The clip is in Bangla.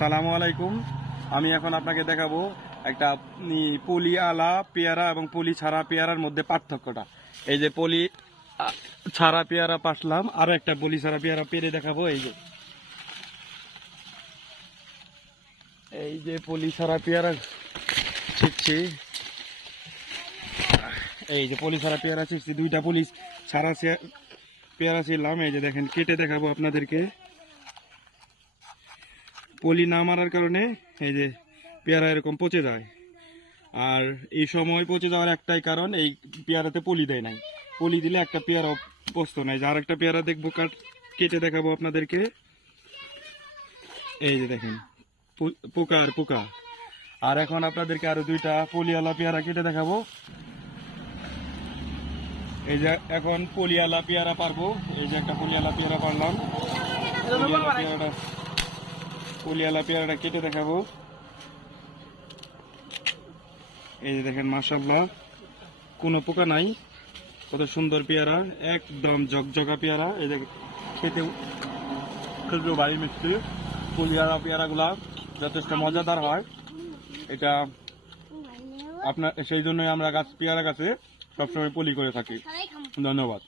আসসালামু আলাইকুম। আমি এখন আপনাকে দেখাবো একটা পলি আলা পেয়ারা এবং পলি ছাড়া পেয়ারার মধ্যে পার্থক্যটা। এই যে পলি ছাড়া পেয়ারা পাঠলাম, আর একটা পলি ছাড়া পেয়ারা পেরে দেখাবো। এই যে পলি ছাড়া পেয়ারা ছিটছি, এই যে পলি ছাড়া পেয়ারা ছিটছি, দুইটা পলি ছাড়া পেয়ারা ছিলাম। এই যে দেখেন, কেটে দেখাবো আপনাদেরকে। পলি না মারার কারণে এই যে পেয়ারা এরকম পচে যায়। আর এই সময় পচে যাওয়ার একটাই কারণ, এই পেয়ারাতে পলি দেয় নাই। পলি দিলে একটা পেয়ারা পচতো নাই। আর একটা পেয়ারা দেখবো, কেটে দেখাবো আপনাদেরকে। এই যে দেখেন, পোকা আর পোকা। আর এখন আপনাদেরকে আরো দুইটা পলিওয়ালা পেয়ারা কেটে দেখাবো। এই যে এখন পলিওয়ালা পেয়ারা পারবো। এই যে একটা পলিওয়ালা পেয়ারা পারলাম। পলিওয়ালা পেয়ারাটা কেটে দেখাবো। এই যে দেখেন, মাশাআল্লাহ, কোনো পোকা নাই, কত সুন্দর পেয়ারা, একদম ঝকঝকা পেয়ারা। এই যে খেতে খেতেও ভারী মিষ্টি। পলিওয়ালা পেয়ারাগুলা যথেষ্ট মজাদার হয়। এটা আপনার সেই জন্যই আমরা পেয়ারা গাছে সবসময় পলি করে থাকি। ধন্যবাদ।